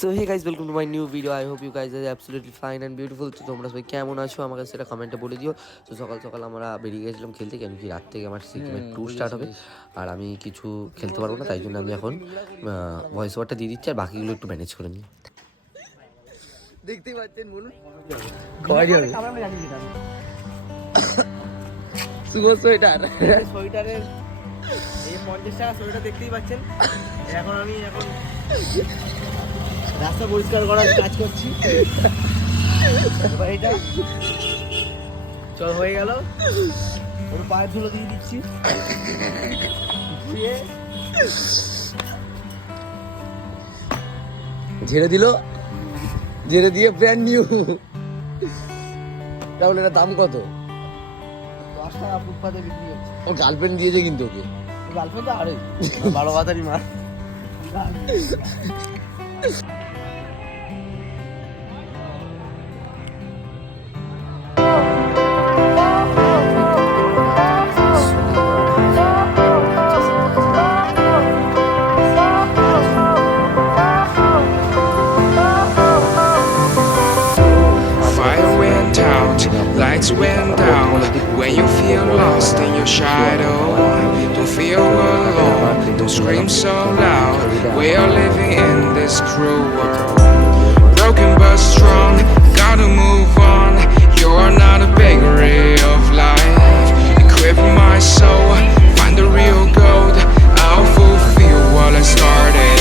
So hey guys welcome to my new video. I hope you guys are absolutely fine and beautiful. তো তোমরা সবাই কেমন আছো আমাকে সেটা কমেন্টে বলে দিও। তো সকাল সকাল আমরা বেরিয়ে গেছিলাম খেলতে, কেন কি রাত থেকে আমার সিকিমের ট্যুর স্টার্ট হবে আর আমি কিছু খেলতে পারবো না, তাই জন্য আমি এখন ভয়েস ওভারটা দিয়ে দিচ্ছি আর বাকিগুলো একটু ম্যানেজ করে নিই। দেখতেই পাচ্ছেন, বলুন শুভ সোয়েটার সোয়েটারের এই 50 টাকা সোয়েটার দেখতেই পাচ্ছেন। এখন রাস্তা পরিষ্কার করার কাজ করছি। এটা চল হয়ে গেল, ওর পায়ের ধুলো দিয়ে দিচ্ছি। ঝেড়ে দিয়ে ব্র্যান্ড নিউ। তাহলে এটা দাম কত? 10 টাকা ফুটপাতে বিক্রি হচ্ছে। ও গার্লফ্রেন্ড দিয়েছে কিন্তু ওকে। গার্লফ্রেন্ড আরে 12 বাতারি মার। Lights went down when you feel lost in your shadow. Don't feel alone, don't scream so loud. We are living in this cruel world. Broken but strong, gotta move on. You're not a bakery of life. Equip my soul, find the real gold. I'll fulfill what I started.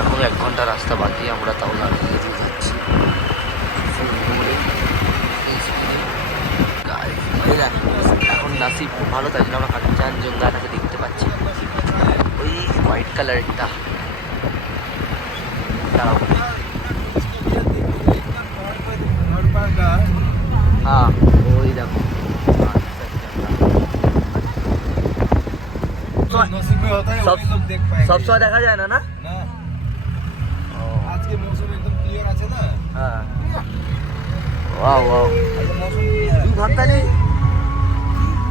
এখন 1 ঘন্টা রাস্তা বাকি, আমরা তাও দাঁড়িয়ে যাচ্ছি। এখন নাসিব খুব ভালো, তাই জন্য আমরা কাঞ্চনজঙ্ঘাটাকে দেখতে পাচ্ছি। ওই হোয়াইট কালারটা হ্যাঁ, ওই দেখো সবসময় দেখা যায় না। আজকে মৌসুম একদম ক্লিয়ার আছে না? হ্যাঁ, ওয়াও তুমি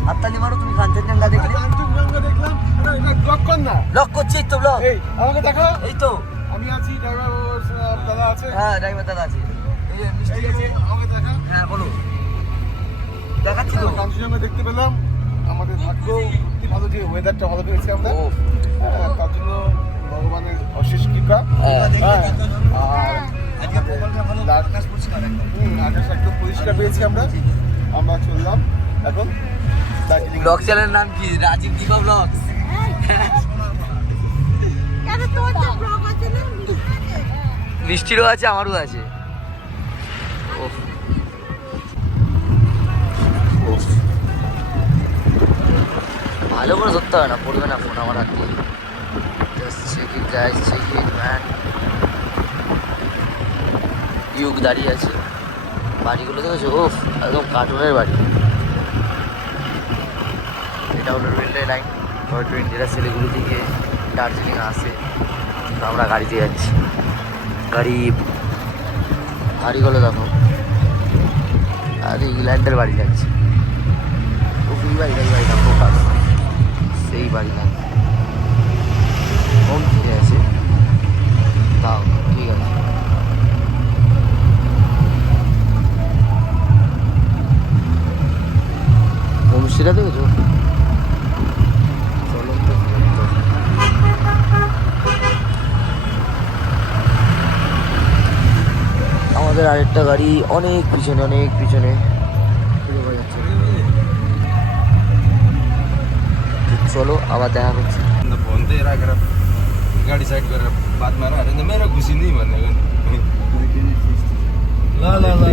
হাততালি মারো। তুমি কাঞ্চনজঙ্ঘা দেখলে? কাঞ্চনজঙ্ঘা দেখলাম। এটা ব্লক কর না। ব্লক করছি তো, ব্লক। এই আমাকে দেখো। এই তো আমি আছি, ড্রাইভার দাদা আছে। হ্যাঁ, ড্রাইভার দাদা আছে। এই মিষ্টি আছে, আমাকে দেখা। হ্যাঁ বলো, দেখাচ্ছি তো। কাঞ্চনজঙ্ঘা দেখতে পেলাম। আমাদের ভাগ্য কি ভালো যে ওয়েদারটা ভালো পেয়েছি আমরা। তার জন্য ভগবানের অশেষ কৃপা। আকাশ একদম পরিষ্কার পেয়েছি আমরা চললাম এখন দার্জিলিং। ব্লগ চ্যানেলের নাম কি? রাজীব দীপা ব্লগ। মিষ্টিরও আছে, আমারও আছে। ভালো করে ধরতে হবে না, পড়বে না ফোন আমার হাতে। ইউক দাঁড়িয়ে আছে, বাড়িগুলো দেখেছো? ওফ, একদম কার্টুনের বাড়ি। এটা হলো রেলওয়ে লাইন। টয় ট্রেন যেটা শিলিগুড়ি থেকে দার্জিলিং আসে, তো আমরা গাড়িতে যাচ্ছি। গাড়িগুলো দেখো, আর ইংল্যান্ডের বাড়ি যাচ্ছে। এই বাড়িটা ফোকাস, সেই বাড়ি না কম ফিরে আছে, তাও ঠিক আছে। হোমস্টেটা দেখেছো? আমাদের আরেকটা গাড়ি অনেক পিছনে, অনেক পিছনে খুঁজে পাওয়া যাচ্ছে না। তো চলো আবার দেখা করছি। भन्दै राखेर गाडी साइड गरेर बात मार अरे मेरो खुसी नै भनेको नि ल ल ल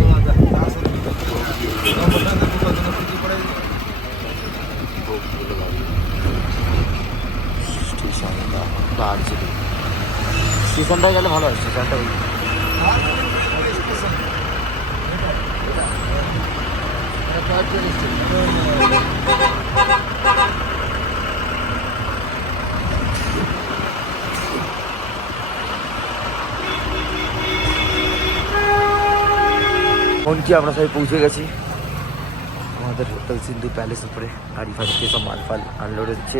স্টেশনটায় গেলে ভালো হয়, স্টেশনটা কি আমরা সবাই পৌঁছে গেছি আমাদের হোটেল সিন্ধু প্যালেস উপরে। গাড়ি ফাড়ি দিয়ে সব মাল ফাল আনলোড হচ্ছে।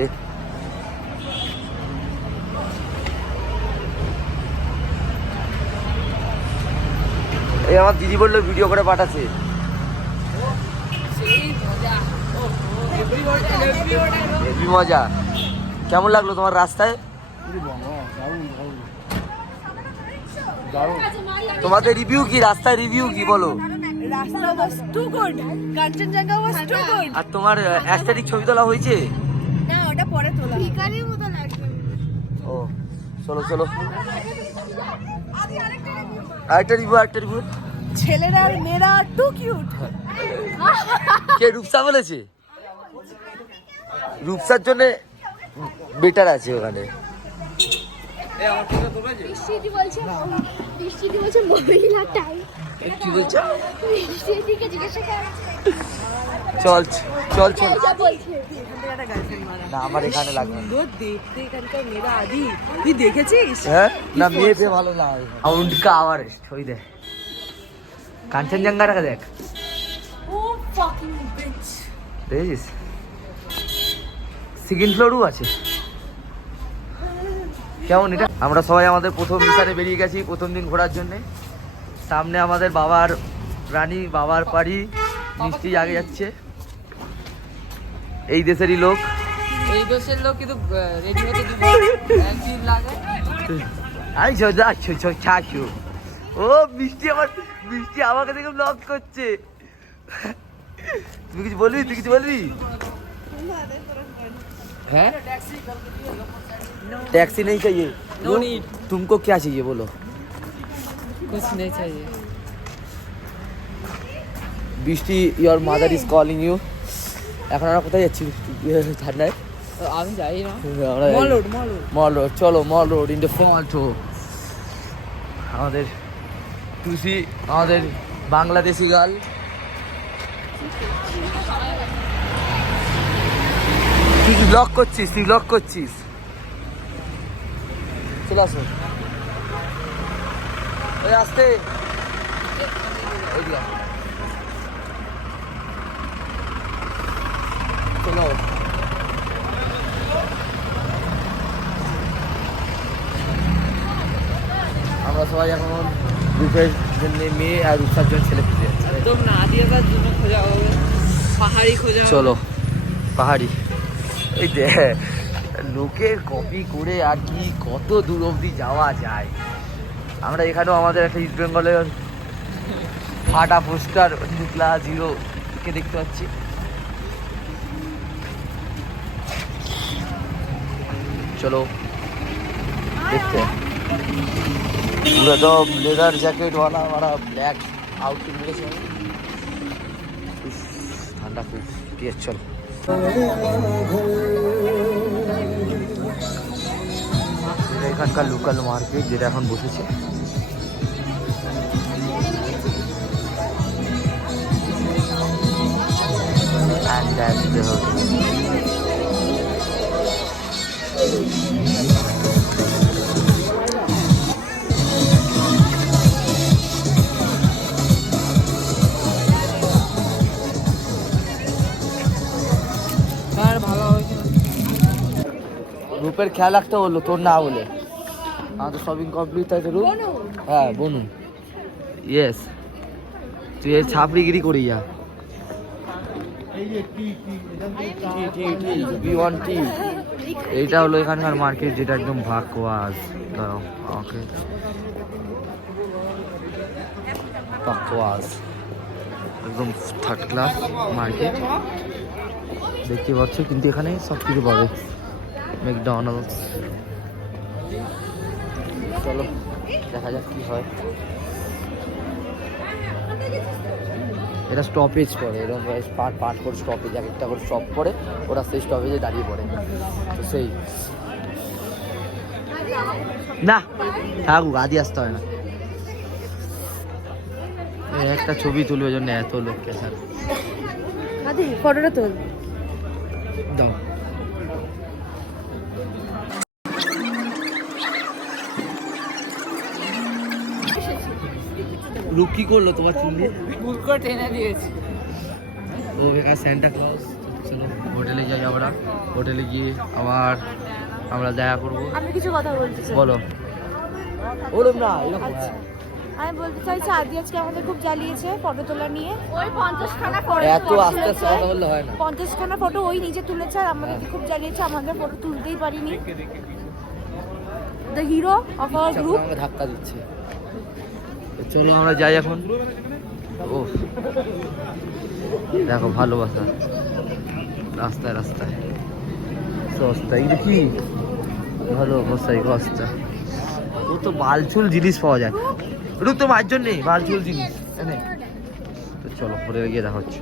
এই আমার দিদি বললো ভিডিও করে পাঠাচ্ছে। হেভি মজা। কেমন লাগলো তোমার রাস্তায়? তোমাদের রিভিউ কি, রাস্তায় রিভিউ কি বলো? রাস্তা was too good. Kanchenjunga was too good. আর তোমার অ্যাস্থেটিক ছবি তোলা হয়েছে? না ওটা পরে তোলা। ভিখারির মতো লাগবে। ও চলো চলো আরেকটা রিভিউ। ছেলেরা আর মেয়েরা টু কিউট। কে রূপসা বলেছে? রূপসার জন্য বেটার আছে ওখানে। বৃষ্টি বলছে মহিলা টাই। কি বলছো? বৃষ্টিকে জিজ্ঞাসা কর। চল চল চল। যা বলছে না আমার এখানে লাগবে না। সুন্দর দেখতে এখানকার মেয়েরা আদি। তুই দেখেছিস? হ্যাঁ না মেয়েতে ভালো না। সাউন্ড কা আওয়াজ ওই দেখ কাঞ্চনজঙ্ঘাটা দেখ। ও ফাকিং বিচ। দেখেছিস সেকেন্ড ফ্লোরও আছে। কেমন এটা? আমরা সবাই আমাদের প্রথম মিশনে বেরিয়ে গেছি প্রথম দিন ঘোরার জন্য। সামনে আমাদের বাবার রানী, বাবার বাড়ি, মিষ্টি আগে যাচ্ছে। এই দেশেরই লোক, এই দেশের লোক কিন্তু রেডি হতে দিব একদিন লাগে। আই ছাছু। ও মিষ্টি আমাকে দেখে ব্লগ করছে। তুই কিছু বলবি? হ্যাঁ टैक्सी नहीं चाहिए। No need. तुमको क्या चाहिए बोलो? कुछ नहीं चाहिए। বৃষ্টি your mother is calling you। এখন আমরা কোথায় যাচ্ছি ঠান্ডায়? আমি যাই না। আমরা মল রোড। চলো মল রোড ইন দ্য ফটো। আমাদের টুসি, আমাদের বাংলাদেশি গার্ল। তুই ব্লগ করছিস? চলে আসো। ওই আসতে চলো। আমরা সবাই এখন রূপের জন্য মেয়ে আর রূপসার জন্য ছেলে খুঁজে যাচ্ছি। একদম না আদিয়াকার জন্য খোঁজা হবে, পাহাড়ি খোঁজা হবে। চলো পাহাড়ি। এই দেখ লোকের কপি করে আর কি কত দূর অবধি যাওয়া যায়। আমরা এখানেও আমাদের একটা ইস্ট বেঙ্গলের ফাটা পোস্টার নিকলা জিরো কে দেখতে পাচ্ছি। चलो देखते हैं। पूरा तो लेदर जैकेट वाला हमारा ब्लैक आउटफिट मिले ठंडा फील ठीक है। चलो এখানকার লোকাল মার্কেট যেটা এখন বসেছে। And that's the hotel. রূপের খেয়াল রাখতে বললো, তোর না বলে। আমাদের শপিং কমপ্লিট আছে রূপ। হ্যাঁ বনু ইয়েস, তুই এর ছাপড়িগিরি করি যা। এইটা হলো এখানকার মার্কেট যেটা একদম ভাকওয়াজ। দাঁড়াও ওকে বাকওয়াস, একদম থার্ড ক্লাস মার্কেট দেখতে পাচ্ছ, কিন্তু এখানে সব কিছু পাবে। ম্যাকডোনাল্ডস, চলো দেখা যাক কি হয়। এটা স্টপেজ পড়ে, এরকম পার্ট করে স্টপেজ, এক একটা করে স্টপ করে ওরা সেই স্টপেজে দাঁড়িয়ে পড়ে। তো সেই না থাকুক, আদি আসতে হয় না। একটা ছবি তুলবে জন্য এত লোককে স্যার আদি ফটোটা তোল। দাও। রূপ কি করলো তোমার চুল দিয়ে? ভুল করে টেনে দিয়েছি। ও বেকার স্যান্টা ক্লজ। চলো হোটেলে যাই আমরা, হোটেলে গিয়ে আবার আমরা দেখা করবো। আমি কিছু কথা বলতে চাই। বলো। ওরম না এরকম। আচ্ছা, আমি বলতে চাইছি আদি আজকে আমাদের খুব জ্বালিয়েছে ফটো তোলা নিয়ে। ওই 50খানা ফটো এত আস্তে আস্তে কথা বললে হয় না। 50খানা ফটো ওই নিজে তুলেছে আর আমাদেরকে খুব জ্বালিয়েছে, আমাদের ফটো তুলতেই পারিনি। The hero of our group. আমাকে ধাক্কা দিচ্ছে। তো চলো আমরা যাই এখন। ও দেখো ভালোবাসা রাস্তায় রাস্তায় সস্তা, এগুলো কি ভালোবাসাই সস্তা। ও তো বালচুল জিনিস পাওয়া যায়, রূপ তো মার জন্যে বালচুল জিনিস। তো চলো হোটেলে গিয়ে দেখা হচ্ছে।